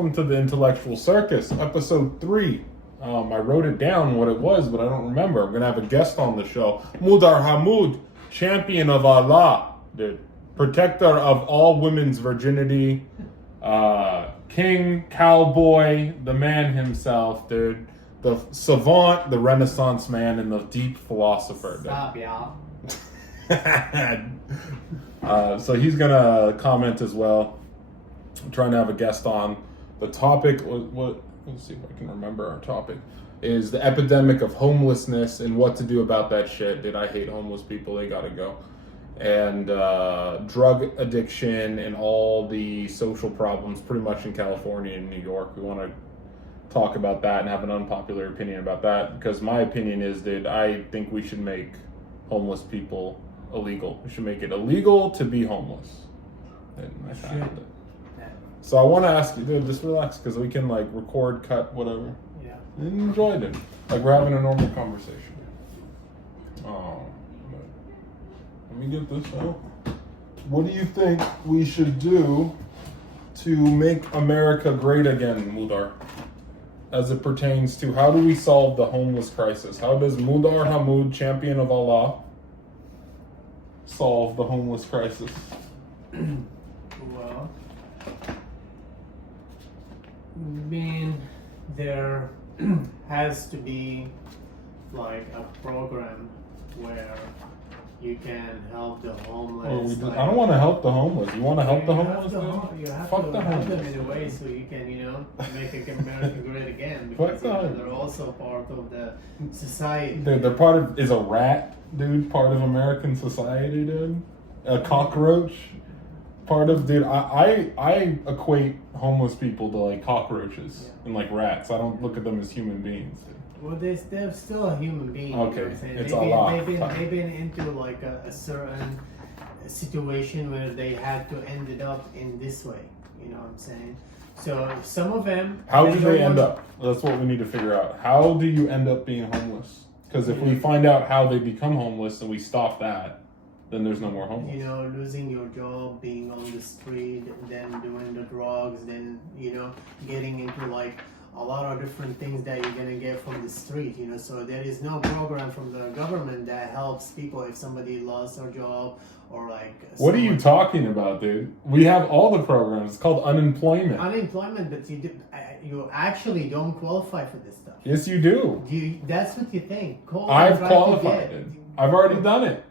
welcome to the Intellectual Circus, episode 3. I wrote it down what it was, but I don't remember. I'm going to have a guest on the show. Mudar Hamoud, champion of Allah, dude. Protector of all women's virginity. King, cowboy, the man himself, dude. The savant, the Renaissance man, and the deep philosopher. Stop, y'all. So he's going to comment as well. I'm trying to have a guest on. The topic, let's see if I can remember our topic, is the epidemic of homelessness and what to do about that shit. Dude, I hate homeless people. They gotta go. And drug addiction and all the social problems pretty much in California and New York. We want to talk about that and have an unpopular opinion about that, because my opinion is that I think we should make homeless people illegal. We should make it illegal to be homeless. And so I want to ask you, dude, just relax, because we can like record, cut, whatever. Yeah. And enjoy it. Like we're having a normal conversation. Let me get this out. What do you think we should do to make America great again, Mudar? As it pertains to how do we solve the homeless crisis? How does Mudar Hamoud, champion of Allah, solve the homeless crisis? Well, there has to be like a program where you can help the homeless. I don't want to help the homeless. You want to help the homeless? You have Fuck to the help homeless. them in a way so you can, make America great again. Fuck Because the they're also part of the society. They're part of, is a rat, dude, part of American society, dude? A cockroach? Part of, dude, I equate homeless people to like cockroaches and like rats. I don't look at them as human beings, dude. Well, they're still a human being. Okay, You know what I'm saying? it's Allah. They've been into like a certain situation where they had to end it up in this way. You know what I'm saying? So some of them. How do they end up? That's what we need to figure out. How do you end up being homeless? Because if we find out how they become homeless and we stop that, then there's no more homeless. Losing your job, being on the street, then doing the drugs, then getting into like a lot of different things that you're gonna get from the street, so there is no program from the government that helps people if somebody lost their job or like. What are you talking about, dude? We have all the programs. It's called unemployment. But you actually don't qualify for this stuff. Yes, you do. That's what you think. I've qualified it. I've already done it.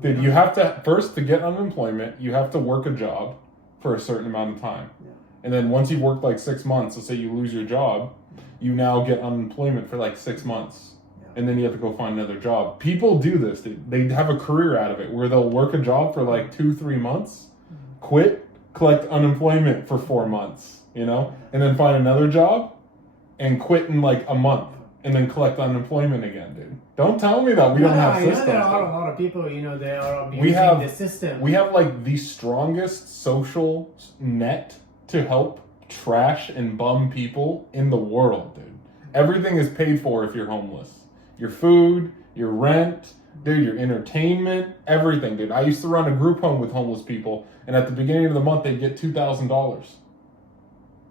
Dude, you have to get unemployment, you have to work a job for a certain amount of time. Yeah. And then once you've worked like 6 months, let's say you lose your job, you now get unemployment for like 6 months. Yeah. And then you have to go find another job. People do this, dude. They have a career out of it where they'll work a job for like 2-3 months, quit, collect unemployment for 4 months, and then find another job and quit in like a month and then collect unemployment again, dude. Don't tell me that we don't have systems. There are a lot of people, they are abusing the system. We have like the strongest social net to help trash and bum people in the world, dude. Everything is paid for if you're homeless. Your food, your rent, dude, your entertainment, everything, dude. I used to run a group home with homeless people, and at the beginning of the month, they'd get $2,000.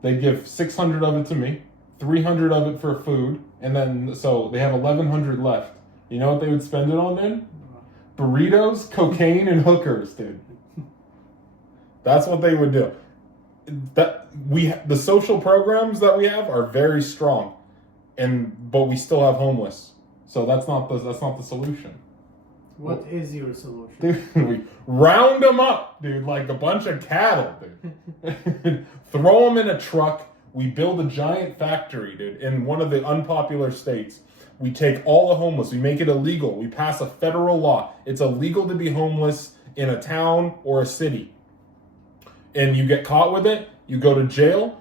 They'd give $600 of it to me, $300 of it for food, and then so they have $1,100 left. You know what they would spend it on, dude? Burritos, cocaine, and hookers, dude. That's what they would do. The social programs that we have are very strong, but we still have homeless. So that's not the solution. What is your solution? Dude, we round them up, dude, like a bunch of cattle, dude. Throw them in a truck. We build a giant factory, dude, in one of the unpopular states. We take all the homeless. We make it illegal. We pass a federal law. It's illegal to be homeless in a town or a city. And you get caught with it, you go to jail.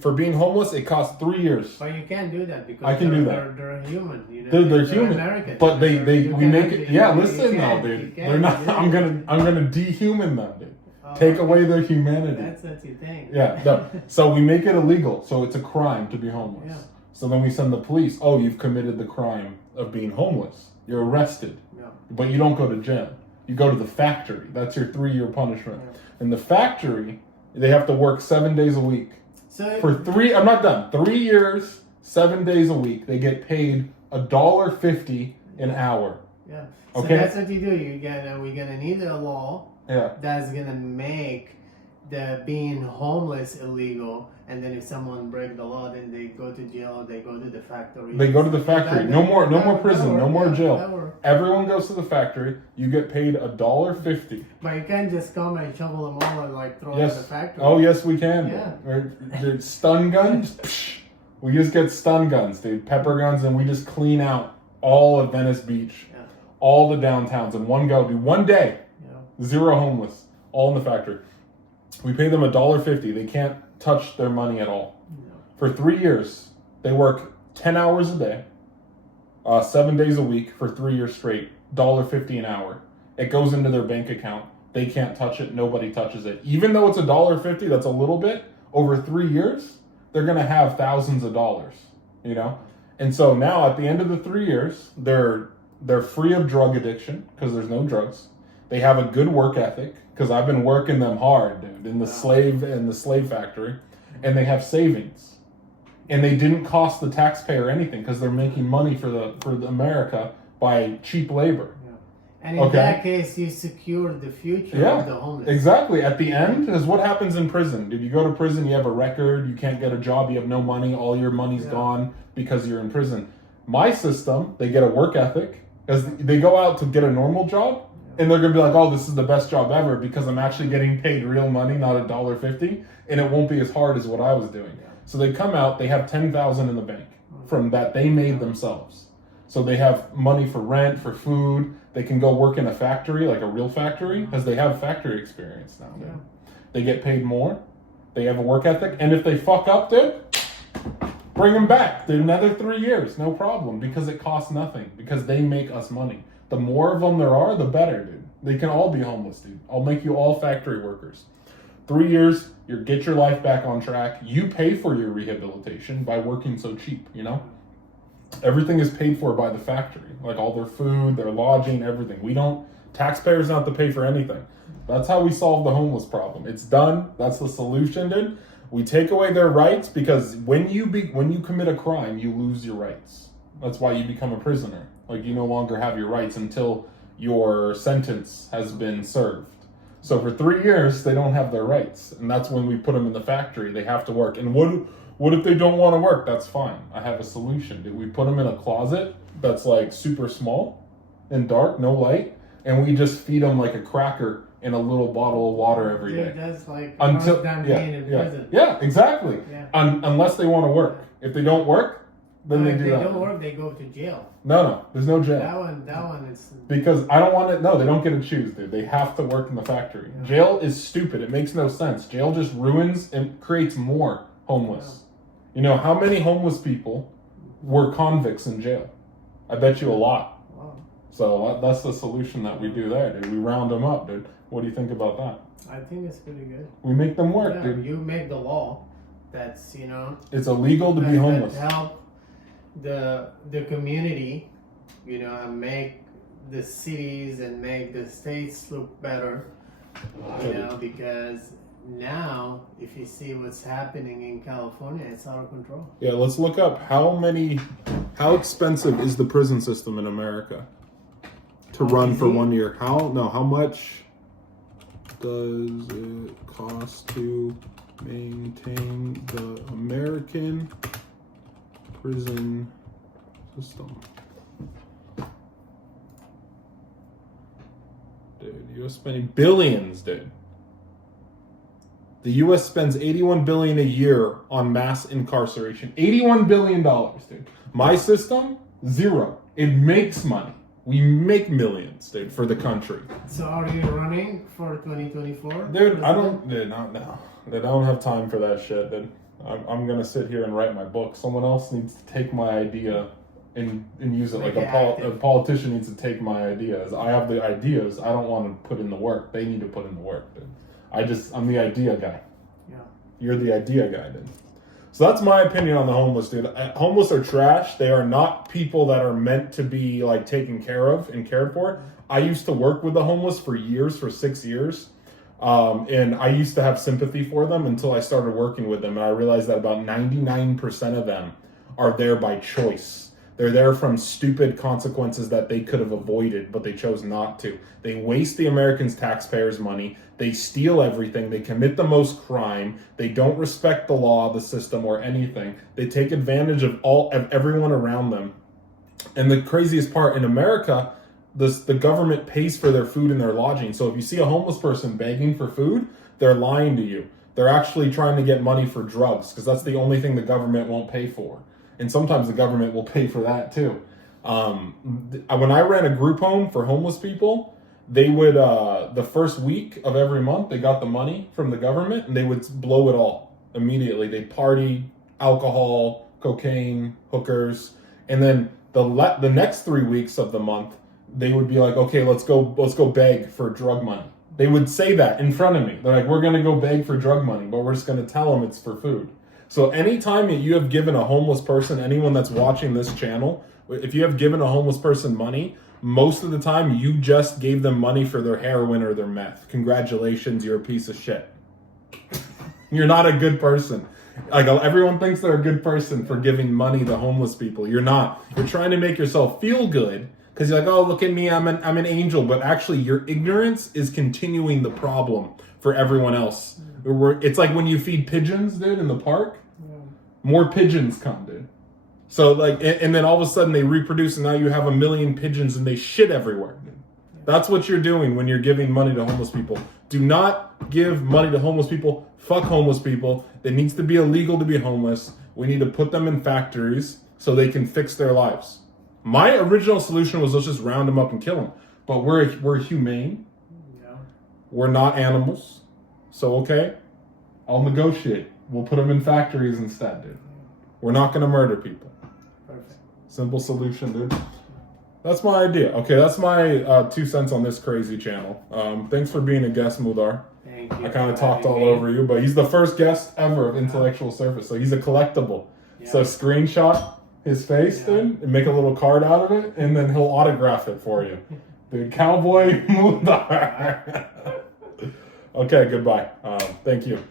For being homeless, it costs 3 years. But you can't do that because I can do that. They're human. They're human. American. But we make it. Yeah, listen now, dude. They're not. I'm gonna dehuman them, dude. Take away their humanity. That's what you think. Yeah. No. So we make it illegal. So it's a crime to be homeless. Yeah. So then we send the police. Oh, you've committed the crime of being homeless. You're arrested. Yeah. But you don't go to jail. You go to the factory. That's your 3-year punishment. Yeah. In the factory, they have to work 7 days a week. So I'm not done. 3 years, 7 days a week, they get paid $1.50 an hour. yeah. So Okay. that's what you do. We're gonna need a law Yeah. that's gonna make the being homeless illegal, and then if someone break the law, then they go to jail, they go to the factory. They go to the factory. No more prison, no more jail. That work. Everyone goes to the factory. You get paid $1.50. But you can't just come and shovel them all and like throw Yes. them in the factory. Oh yes, we can. Yeah. They're stun guns. Psh. We just get stun guns, dude. Pepper guns, and we just clean out all of Venice Beach, Yeah. all the downtowns in one go. Dude, one day, Yeah. 0 homeless, all in the factory. We pay them $1.50. They can't touch their money at all. No. For 3 years, they work 10 hours a day, 7 days a week for 3 years straight, $1.50 an hour. It goes into their bank account. They can't touch it. Nobody touches it. Even though it's $1.50, that's a little bit. Over 3 years, they're gonna have thousands of dollars. You know, and so now at the end of the 3 years, they're free of drug addiction because there's no drugs. They have a good work ethic because I've been working them hard, dude, in the slave factory, and they have savings, and they didn't cost the taxpayer anything because they're making money for the America by cheap labor. And in that case, you secure the future of the homeless. Exactly. At the end is what happens in prison. If you go to prison, you have a record, you can't get a job, you have no money, all your money's gone because you're in prison. My system, they get a work ethic because they go out to get a normal job, and they're gonna be like, "Oh, this is the best job ever because I'm actually getting paid real money, not $1.50, and it won't be as hard as what I was doing." So they come out, they have $10,000 in the bank from that they made themselves. So they have money for rent, for food. They can go work in a factory, like a real factory, because they have factory experience now. Dude. They get paid more. They have a work ethic, and if they fuck up, dude, bring them back. They're another 3 years, no problem, because it costs nothing. Because they make us money. The more of them there are, the better, dude. They can all be homeless, dude. I'll make you all factory workers. 3 years, you get your life back on track. You pay for your rehabilitation by working so cheap, you know? Everything is paid for by the factory, like all their food, their lodging, everything. Taxpayers don't have to pay for anything. That's how we solve the homeless problem. It's done. That's the solution, dude. We take away their rights because when you commit a crime, you lose your rights. That's why you become a prisoner. Like you no longer have your rights until your sentence has been served. So for 3 years, they don't have their rights, and that's when we put them in the factory. They have to work. And what if they don't want to work? That's fine. I have a solution. Dude. We put them in a closet that's like super small and dark, no light, and we just feed them like a cracker in a little bottle of water every day. That's like Until yeah, exactly. Yeah. Unless they want to work. If they don't work, then they do that. If they don't work, they go to jail. No, there's no jail. That one is because I don't want it. No, they don't get to choose, dude. They have to work in the factory. Yeah. Jail is stupid. It makes no sense. Jail just ruins and creates more homeless. Yeah. You know, how many homeless people were convicts in jail? I bet you a lot. Wow. So that's the solution that we do there, dude. We round them up, dude. What do you think about that? I think it's pretty good. We make them work, dude. You make the law that's, it's illegal to be homeless. That help the community, and make the cities and make the states look better, because now, if you see what's happening in California, it's out of control. Yeah, let's look up how expensive is the prison system in America to run for 1 year? How much does it cost to maintain the American prison system? Dude, U.S. spending billions, dude. The U.S. spends $81 billion a year on mass incarceration. $81 billion, dude. My system, zero. It makes money. We make millions, dude, for the country. So are you running for 2024? Dude, I don't have time for that shit, dude. I'm gonna sit here and write my book. Someone else needs to take my idea and use it. Like a politician needs to take my ideas. I have the ideas. I don't want to put in the work. They need to put in the work, dude. I'm the idea guy. Yeah. You're the idea guy, dude. So that's my opinion on the homeless, dude. Homeless are trash. They are not people that are meant to be taken care of and cared for. I used to work with the homeless for 6 years. And I used to have sympathy for them until I started working with them, and I realized that about 99% of them are there by choice. They're there from stupid consequences that they could have avoided, but they chose not to. They waste the Americans' taxpayers' money. They steal everything. They commit the most crime. They don't respect the law, the system, or anything. They take advantage of everyone around them. And the craziest part, in America, the government pays for their food and their lodging. So if you see a homeless person begging for food, they're lying to you. They're actually trying to get money for drugs, because that's the only thing the government won't pay for. And sometimes the government will pay for that too. When I ran a group home for homeless people, they would, the first week of every month, they got the money from the government and they would blow it all immediately. They'd party, alcohol, cocaine, hookers. And then the next 3 weeks of the month, they would be like, okay, let's go beg for drug money. They would say that in front of me. They're like, we're going to go beg for drug money, but we're just going to tell them it's for food. So anytime you have given a homeless person, anyone that's watching this channel, if you have given a homeless person money, most of the time you just gave them money for their heroin or their meth. Congratulations, you're a piece of shit. You're not a good person. Like, everyone thinks they're a good person for giving money to homeless people. You're not. You're trying to make yourself feel good because you're like, oh, look at me, I'm an angel. But actually, your ignorance is continuing the problem for everyone else. It's like when you feed pigeons, dude, in the park. More pigeons come, dude. So, like, and then all of a sudden they reproduce, and now you have 1 million pigeons and they shit everywhere, dude. That's what you're doing when you're giving money to homeless people. Do not give money to homeless people. Fuck homeless people. It needs to be illegal to be homeless. We need to put them in factories so they can fix their lives. My original solution was, let's just round them up and kill them. But we're humane. Yeah. We're not animals. So, okay, I'll negotiate. We'll put them in factories instead, dude. We're not going to murder people. Perfect. Simple solution, dude. That's my idea. Okay, that's my 2 cents on this crazy channel. Thanks for being a guest, Mudar. Thank you. I kind of talked all over you, but he's the first guest ever of Intellectual Surface, so he's a collectible. Yeah. So screenshot his face, dude, and make a little card out of it, and then he'll autograph it for you. The Cowboy Mudar. Okay, goodbye. Thank you.